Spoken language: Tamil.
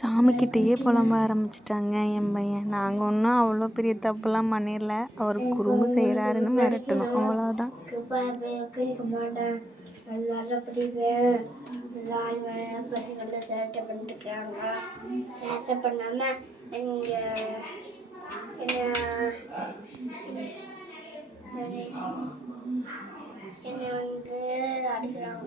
சாமிக்கிட்டேயே புலம்ப ஆரம்பிச்சிட்டாங்க என் பையன். நாங்கள் ஒன்றும் அவ்வளோ பெரிய தப்புலாம் பண்ணிடல, அவர் குறும்பு செய்கிறாருன்னு மிரட்டணும், அவ்வளோதான். என்னை வந்து அடிக்கிறாங்க.